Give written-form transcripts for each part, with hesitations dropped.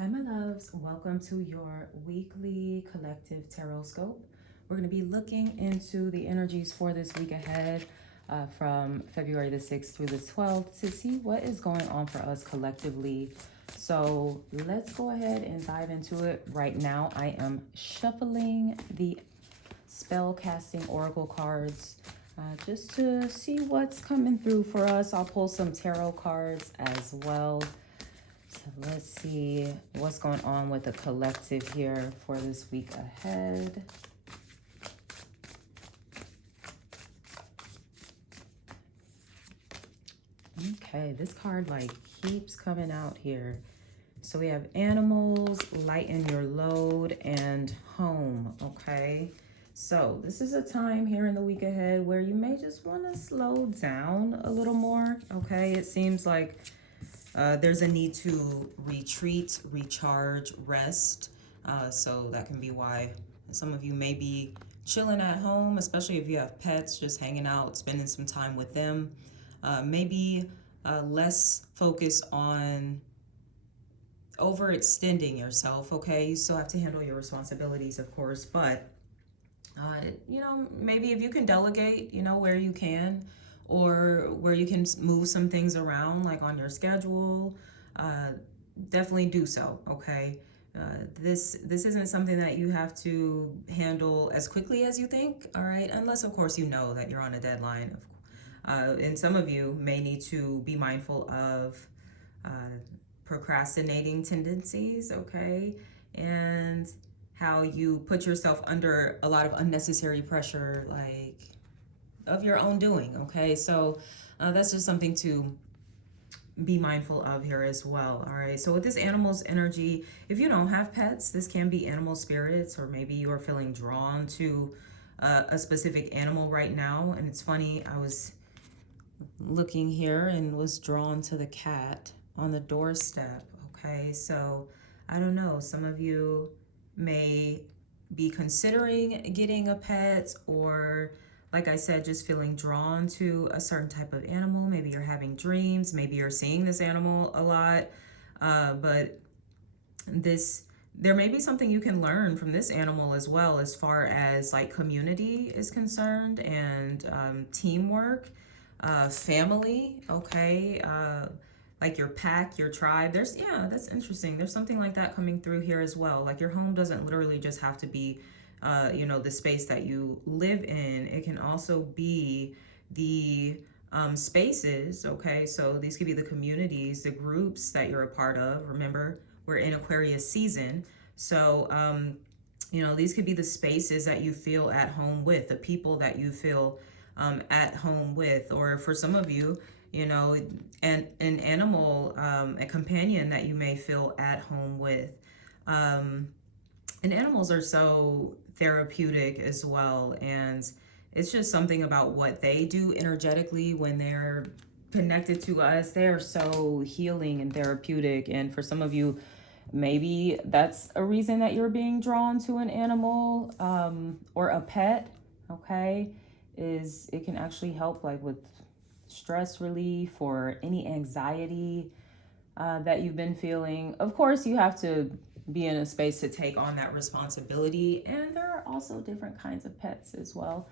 Hi, my loves. Welcome to your weekly collective Tarotscope. We're going to be looking into the energies for this week ahead from February the 6th through the 12th to see what is going on for us collectively. So let's go ahead and dive into it. Right now, I am shuffling the spell casting oracle cards just to see what's coming through for us. I'll pull some tarot cards as well. So let's see what's going on with the collective here for this week ahead. Okay, this card like keeps coming out here. So we have animals, lighten your load, and home, okay? So this is a time here in the week ahead where you may just want to slow down a little more, okay? It seems like there's a need to retreat, recharge, rest. So that can be why some of you may be chilling at home, especially if you have pets, just hanging out, spending some time with them. Maybe less focus on overextending yourself, okay? You still have to handle your responsibilities, of course, but maybe if you can delegate, where you can, or where you can move some things around, like on your schedule, definitely do so, okay? This isn't something that you have to handle as quickly as you think, all right? Unless, of course, you know that you're on a deadline. And some of you may need to be mindful of procrastinating tendencies, okay? And how you put yourself under a lot of unnecessary pressure, like of your own doing, okay? So that's just something to be mindful of here as well, all right? So with this animal's energy, if you don't have pets, this can be animal spirits, or maybe you are feeling drawn to a specific animal right now. And it's funny, I was looking here and was drawn to the cat on the doorstep, okay? So I don't know, some of you may be considering getting a pet, or like I said, just feeling drawn to a certain type of animal. Maybe you're having dreams, maybe you're seeing this animal a lot, but there may be something you can learn from this animal as well, as far as like community is concerned, and teamwork, family, okay, like your pack, your tribe. That's interesting. There's something like that coming through here as well. Like your home doesn't literally just have to be, the space that you live in. It can also be the spaces, okay? So these could be the communities, the groups that you're a part of. Remember, we're in Aquarius season. So, these could be the spaces that you feel at home with, the people that you feel at home with, or for some of you, an animal, a companion that you may feel at home with. And animals are so therapeutic as well. And it's just something about what they do energetically when they're connected to us. They are so healing and therapeutic. And for some of you, maybe that's a reason that you're being drawn to an animal, or a pet, okay? Is it can actually help like with stress relief or any anxiety that you've been feeling. Of course, you have to be in a space to take on that responsibility. And there are also different kinds of pets as well.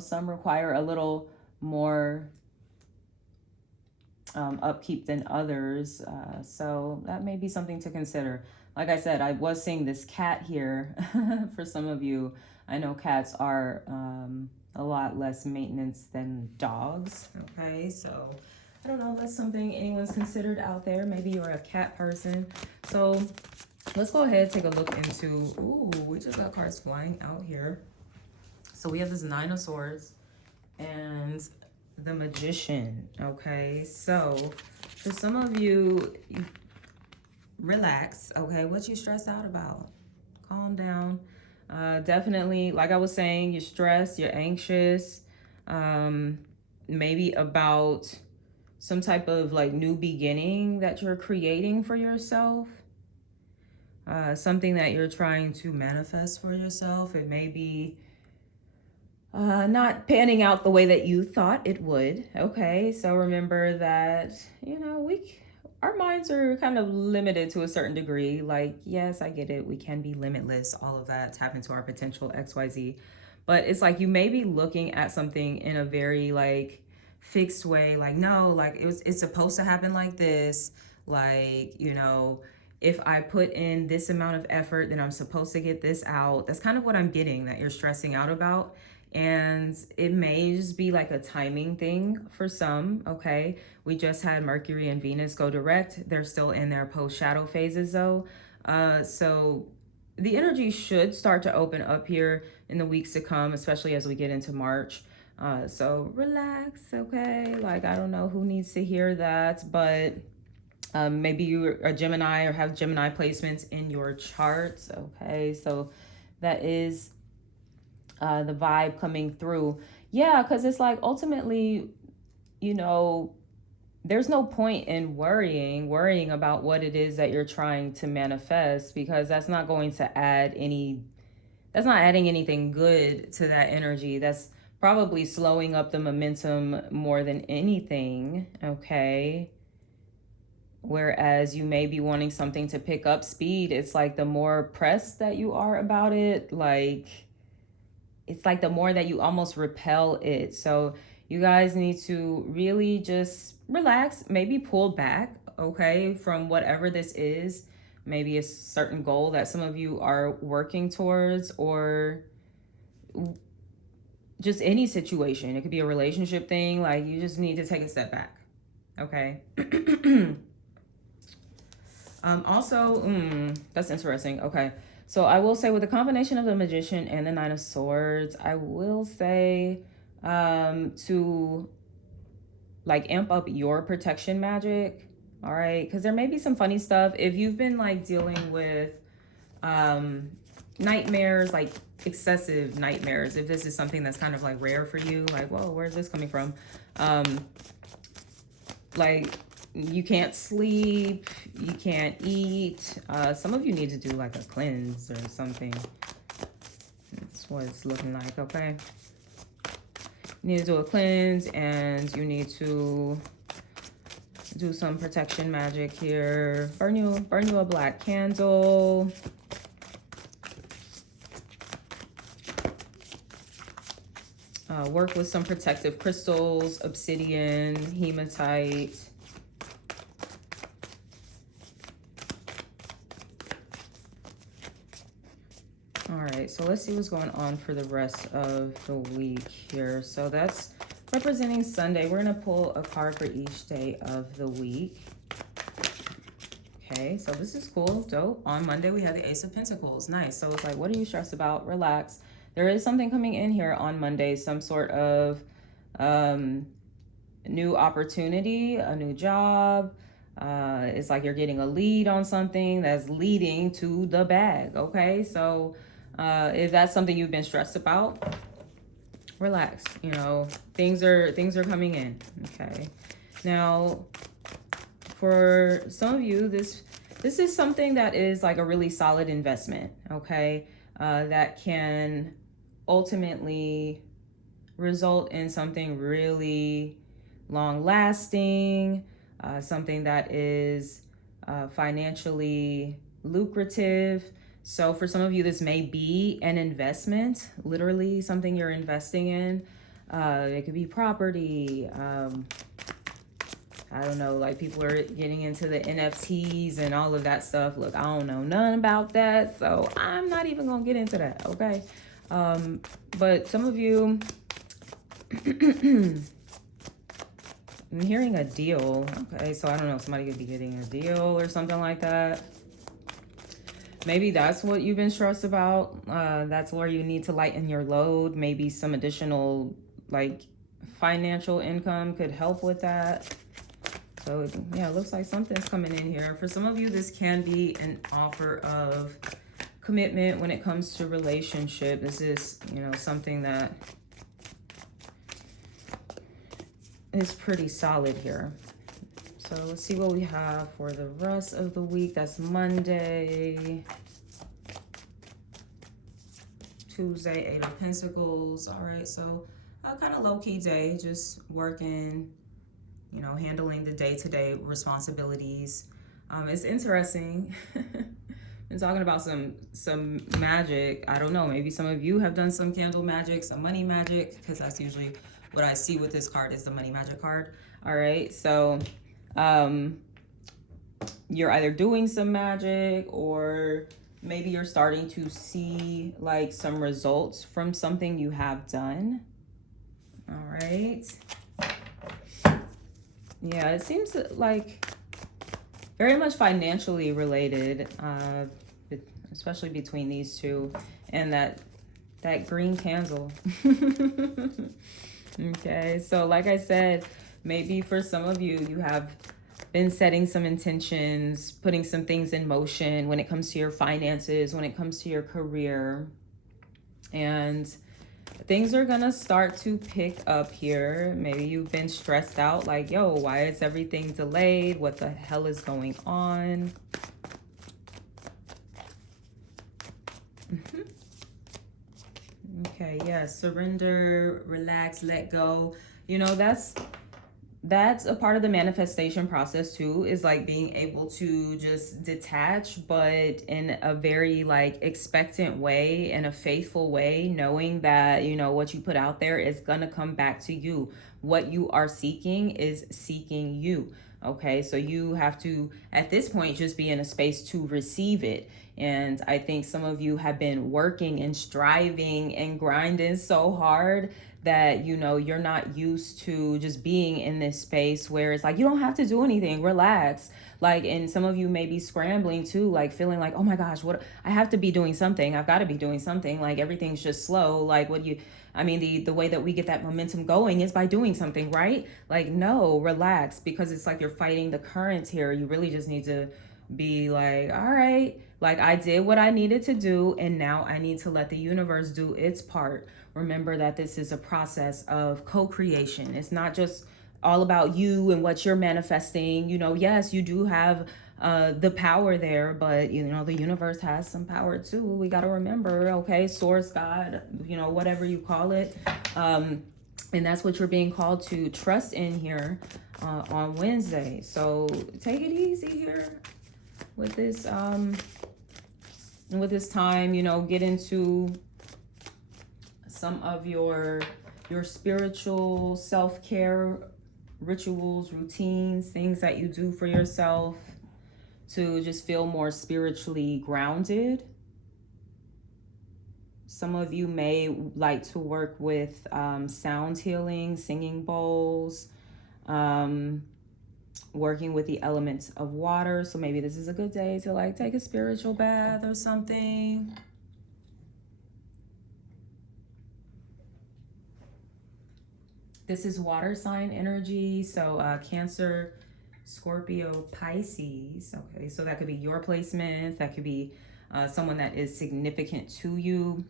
Some require a little more upkeep than others. So that may be something to consider. Like I said, I was seeing this cat here for some of you. I know cats are a lot less maintenance than dogs. Okay, so I don't know if that's something anyone's considered out there. Maybe you're a cat person. So let's go ahead and take a look into, we just got cards flying out here. So we have this Nine of Swords and the Magician, okay? So for some of you, relax, okay? What you stressed out about? Calm down. Definitely, like I was saying, you're stressed, you're anxious, maybe about some type of like new beginning that you're creating for yourself. Something that you're trying to manifest for yourself. It may be not panning out the way that you thought it would. Okay, so remember that, our minds are kind of limited to a certain degree. Like, yes, I get it. We can be limitless, all of that, tap into our potential, XYZ. But it's like you may be looking at something in a very like fixed way. Like, no, like it's supposed to happen like this. Like, you know, if I put in this amount of effort, then I'm supposed to get this out. That's kind of what I'm getting that you're stressing out about. And it may just be like a timing thing for some, okay? We just had Mercury and Venus go direct. They're still in their post shadow phases though. So the energy should start to open up here in the weeks to come, especially as we get into March. So relax, okay? Like, I don't know who needs to hear that, but maybe you're a Gemini or have Gemini placements in your charts, okay? So that is the vibe coming through. Yeah, because it's like ultimately, you know, there's no point in worrying about what it is that you're trying to manifest, because that's not going to that's not adding anything good to that energy. That's probably slowing up the momentum more than anything, okay? Whereas you may be wanting something to pick up speed. It's like the more pressed that you are about it, like it's like the more that you almost repel it. So you guys need to really just relax, maybe pull back, okay, from whatever this is. Maybe a certain goal that some of you are working towards, or just any situation. It could be a relationship thing. Like, you just need to take a step back, okay? That's interesting. Okay. So I will say, with the combination of the Magician and the Nine of Swords, I will say to like amp up your protection magic. All right. Because there may be some funny stuff. If you've been like dealing with nightmares, like excessive nightmares, if this is something that's kind of like rare for you, like, whoa, where's this coming from? Like, you can't sleep, you can't eat. Some of you need to do like a cleanse or something. That's what it's looking like, okay? You need to do a cleanse, and you need to do some protection magic here. Burn you a black candle. Work with some protective crystals, obsidian, hematite. All right, so let's see what's going on for the rest of the week here. So that's representing Sunday. We're going to pull a card for each day of the week. Okay, so this is cool, dope. On Monday, we have the Ace of Pentacles. Nice. So it's like, what are you stressed about? Relax. There is something coming in here on Monday, some sort of new opportunity, a new job. It's like you're getting a lead on something that's leading to the bag, okay? So if that's something you've been stressed about, relax. You know, things are coming in, okay? Now, for some of you, this is something that is like a really solid investment, okay? That can ultimately result in something really long lasting, something that is financially lucrative. So for some of you, this may be an investment, literally something you're investing in. It could be property. I don't know, like people are getting into the NFTs and all of that stuff. Look, I don't know none about that, so I'm not even gonna get into that, okay? But some of you, I'm hearing a deal, okay? So I don't know, somebody could be getting a deal or something like that. Maybe that's what you've been stressed about. That's where you need to lighten your load. Maybe some additional like financial income could help with that. So yeah, it looks like something's coming in here. For some of you, this can be an offer of commitment when it comes to relationship. This is, you know, something that is pretty solid here. So let's see what we have for the rest of the week. That's Monday, Tuesday, Eight of Pentacles. All right, so a kind of low-key day, just working, handling the day-to-day responsibilities. It's interesting. Been talking about some magic. I don't know, maybe some of you have done some candle magic, some money magic, because that's usually what I see with this card is the money magic card. All right, so you're either doing some magic, or maybe you're starting to see like some results from something you have done. All right. Yeah, it seems like very much financially related, especially between these two, and that green candle. Okay, so like I said, maybe for some of you, you have been setting some intentions, putting some things in motion when it comes to your finances, when it comes to your career, and things are gonna start to pick up here. Maybe you've been stressed out, like, yo, why is everything delayed? What the hell is going on? Okay, yeah, surrender, relax, let go. That's a part of the manifestation process too, is like being able to just detach, but in a very like expectant way and a faithful way, knowing that, what you put out there is gonna come back to you. What you are seeking is seeking you. Okay, so you have to, at this point, just be in a space to receive it. And I think some of you have been working and striving and grinding so hard that you're not used to just being in this space where it's like you don't have to do anything, relax. Like, and some of you may be scrambling too, like feeling like, oh my gosh, what, I have to be doing something, I've got to be doing something, like everything's just slow. Like, the way that we get that momentum going is by doing something, right? Like, no, relax, because it's like you're fighting the current here. You really just need to be like, all right, like I did what I needed to do, and now I need to let the universe do its part. Remember that this is a process of co-creation. It's not just all about you and what you're manifesting. Yes, you do have the power there, but the universe has some power too. We got to remember, okay, source, God, whatever you call it. And that's what you're being called to trust in here on Wednesday. So take it easy here with this time. Get into some of your spiritual self-care rituals, routines, things that you do for yourself to just feel more spiritually grounded. Some of you may like to work with sound healing, singing bowls, working with the elements of water. So maybe this is a good day to like take a spiritual bath or something. This is water sign energy. So Cancer, Scorpio, Pisces. Okay, so that could be your placements. That could be someone that is significant to you.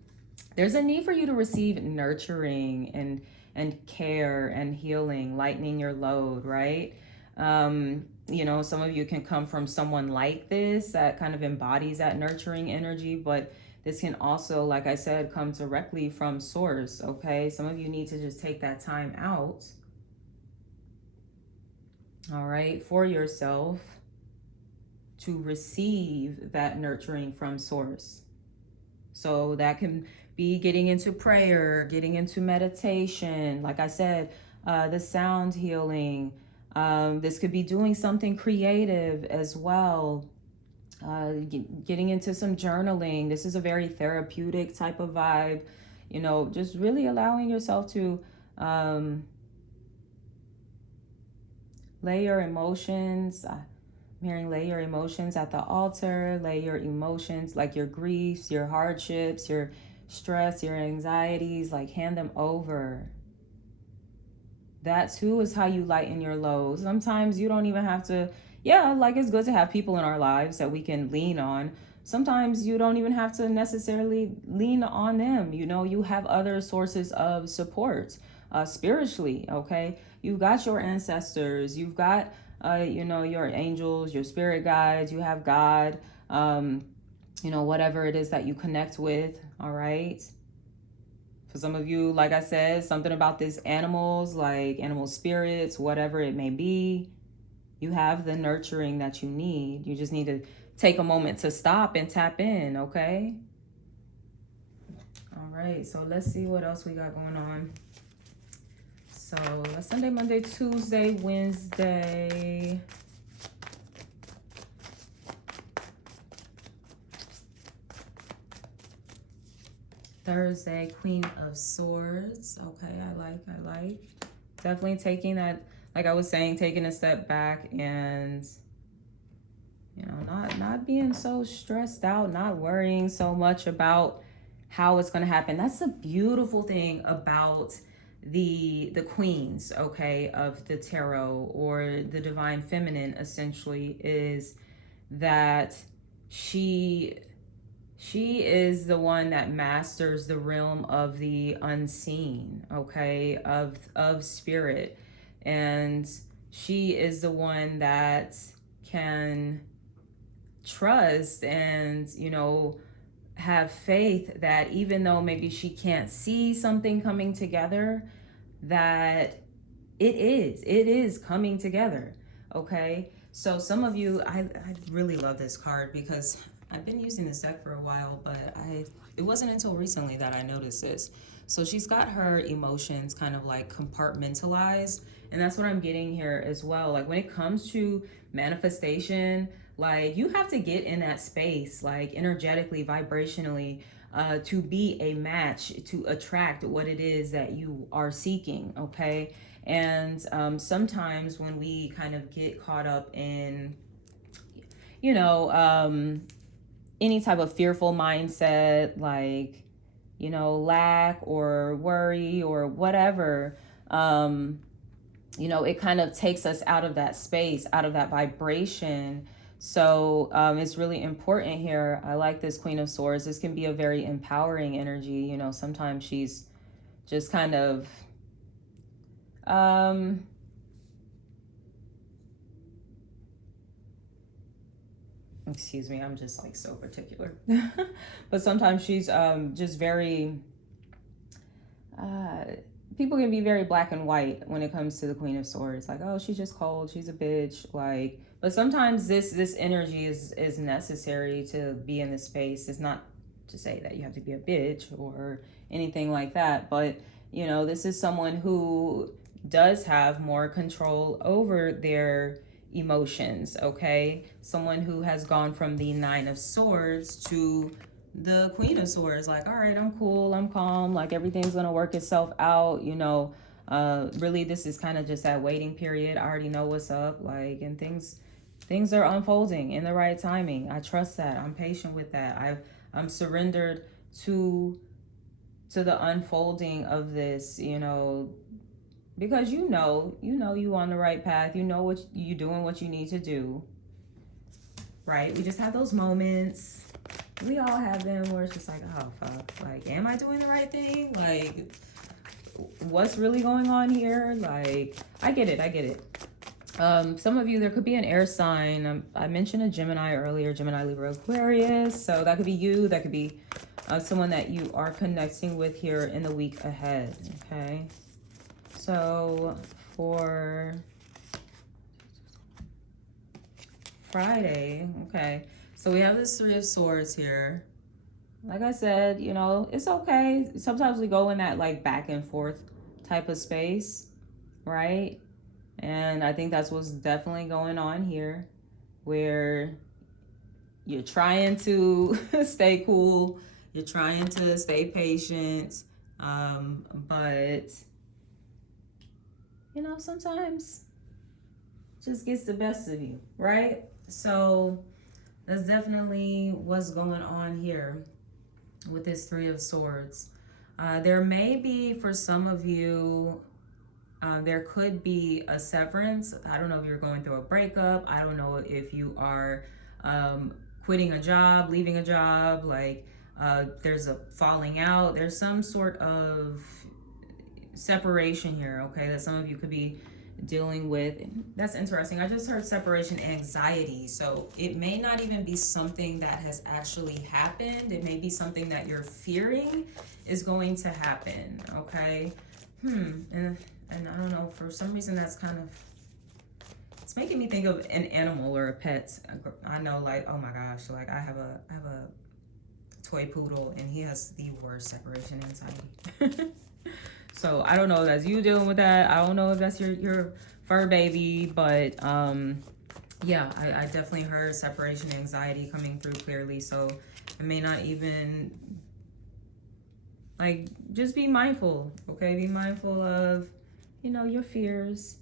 There's a need for you to receive nurturing and care and healing, lightening your load, right? Some of you can come from someone like this that kind of embodies that nurturing energy, but this can also, like I said, come directly from source, okay? Some of you need to just take that time out, all right, for yourself to receive that nurturing from source. So that can be getting into prayer, getting into meditation, like I said, the sound healing. This could be doing something creative as well. Getting into some journaling. This is a very therapeutic type of vibe. Just really allowing yourself to lay your emotions. I'm hearing lay your emotions at the altar. Lay your emotions, like your griefs, your hardships, your stress, your anxieties, like hand them over. That too is how you lighten your load. Sometimes you don't even have to, like it's good to have people in our lives that we can lean on. Sometimes you don't even have to necessarily lean on them. You have other sources of support spiritually, okay? You've got your ancestors, you've got, your angels, your spirit guides, you have God, whatever it is that you connect with, all right? For some of you, like I said, something about this animals, like animal spirits, whatever it may be, you have the nurturing that you need. You just need to take a moment to stop and tap in, okay? All right, so let's see what else we got going on. So that's Sunday, Monday, Tuesday, Wednesday. Thursday, Queen of Swords. Okay, I like. Definitely taking that, like I was saying, taking a step back and, you know, not being so stressed out, not worrying so much about how it's going to happen. That's the beautiful thing about the queens, okay, of the tarot, or the divine feminine, essentially, is that she is the one that masters the realm of the unseen, okay, of spirit. And she is the one that can trust and, you know, have faith that even though maybe she can't see something coming together, that it is coming together, okay? So some of you, I really love this card because I've been using this deck for a while, but it wasn't until recently that I noticed this. So she's got her emotions kind of like compartmentalized, and that's what I'm getting here as well. Like when it comes to manifestation, like you have to get in that space, like energetically, vibrationally, to be a match, to attract what it is that you are seeking, okay? And sometimes when we kind of get caught up in, you know, any type of fearful mindset, like, you know, lack or worry or whatever, you know, it kind of takes us out of that space, out of that vibration. So it's really important here. I like this Queen of Swords. This can be a very empowering energy. You know, sometimes she's just kind of, excuse me, I'm just like so particular. But sometimes she's just very, people can be very black and white when it comes to the Queen of Swords. Like, oh, she's just cold, she's a bitch. Like, but sometimes this energy is necessary to be in this space. It's not to say that you have to be a bitch or anything like that, but you know, this is someone who does have more control over their emotions, okay? Someone who has gone from the Nine of Swords to the Queen of Swords. Like, all right, I'm cool, I'm calm, like everything's gonna work itself out, you know. Really, this is kind of just that waiting period. I already know what's up, like, and things are unfolding in the right timing. I trust that. I'm patient with that. I'm surrendered to the unfolding of this, you know, because you know you on the right path. You know what you doing, what you need to do, right? We just have those moments. We all have them where it's just like, oh fuck, like, am I doing the right thing? Like, what's really going on here? Like, I get it. Some of you, there could be an air sign. I mentioned a Gemini earlier, Gemini, Libra, Aquarius. So that could be you. That could be someone that you are connecting with here in the week ahead, okay? So for Friday, okay, so we have this Three of Swords here. Like I said, you know, it's okay. Sometimes we go in that like back and forth type of space, right? And I think that's what's definitely going on here, where you're trying to stay cool, you're trying to stay patient, but you know, sometimes it just gets the best of you, right? So that's definitely what's going on here with this Three of Swords. There may be, for some of you, there could be a severance. I don't know if you're going through a breakup. I don't know if you are quitting a job, leaving a job, like there's a falling out. There's some sort of separation here, okay, that some of you could be dealing with. That's interesting. I just heard separation anxiety. So it may not even be something that has actually happened. It may be something that you're fearing is going to happen. Okay. And I don't know, for some reason that's kind of, it's making me think of an animal or a pet. I know, like, oh my gosh, like I have a toy poodle and he has the worst separation anxiety. So I don't know if that's you dealing with that. I don't know if that's your fur baby, but yeah, I definitely heard separation anxiety coming through clearly. So I may not even, like, just be mindful, okay? Be mindful of, your fears.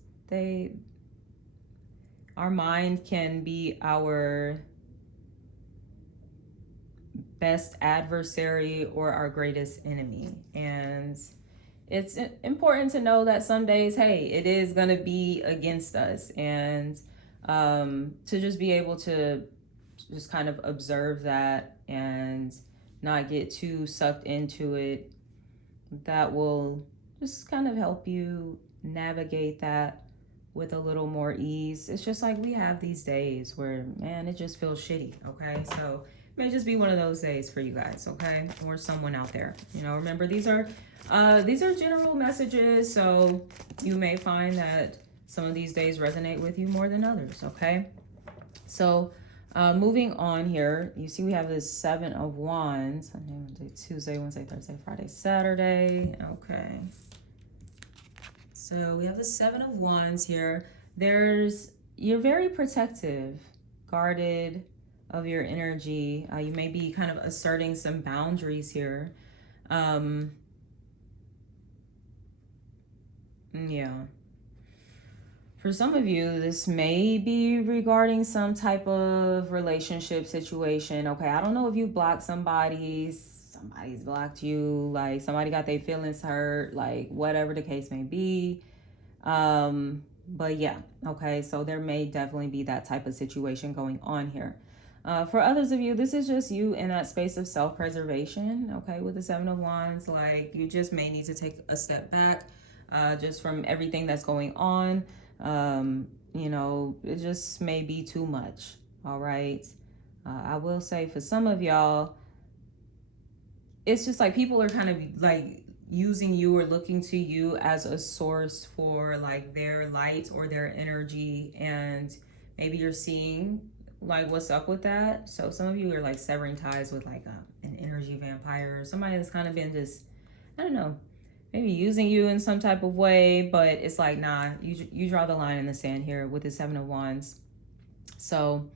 Our mind can be our best adversary or our greatest enemy. And it's important to know that some days, hey, it is going to be against us. And to just be able to just kind of observe that and not get too sucked into it, that will just kind of help you navigate that with a little more ease. It's just like we have these days where, man, it just feels shitty, okay? So it may just be one of those days for you guys, okay? Or someone out there. Remember, these are general messages, so you may find that some of these days resonate with you more than others, okay? So moving on here, you see we have this 7 of Wands. Tuesday, Wednesday, Thursday, Friday, Saturday. Okay. So we have the 7 of Wands here. You're very protective, guarded of your energy. You may be kind of asserting some boundaries here. Yeah. For some of you, this may be regarding some type of relationship situation. Okay, I don't know if you blocked somebody's blocked you, like somebody got their feelings hurt, like whatever the case may be. But yeah, okay, so there may definitely be that type of situation going on here. For others of you, this is just you in that space of self-preservation, okay, with the 7 of Wands. Like, you just may need to take a step back just from everything that's going on. It just may be too much, all right? I will say for some of y'all, it's just like people are kind of like using you or looking to you as a source for like their light or their energy, and maybe you're seeing like what's up with that. So some of you are like severing ties with like an energy vampire, or somebody that's kind of been just, I don't know, maybe using you in some type of way, but it's like, nah, you draw the line in the sand here with the 7 of Wands. So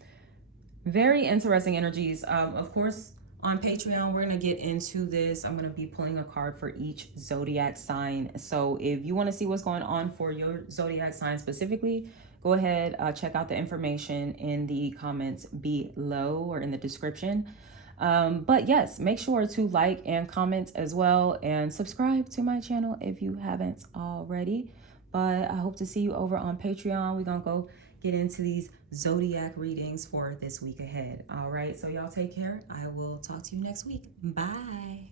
very interesting energies. Of course, on Patreon, we're going to get into this. I'm going to be pulling a card for each zodiac sign. So if you want to see what's going on for your zodiac sign specifically, go ahead, check out the information in the comments below or in the description. But yes, make sure to like and comment as well, and subscribe to my channel if you haven't already. But I hope to see you over on Patreon. We're going to go get into these zodiac readings for this week ahead. All right, so y'all take care. I will talk to you next week. Bye.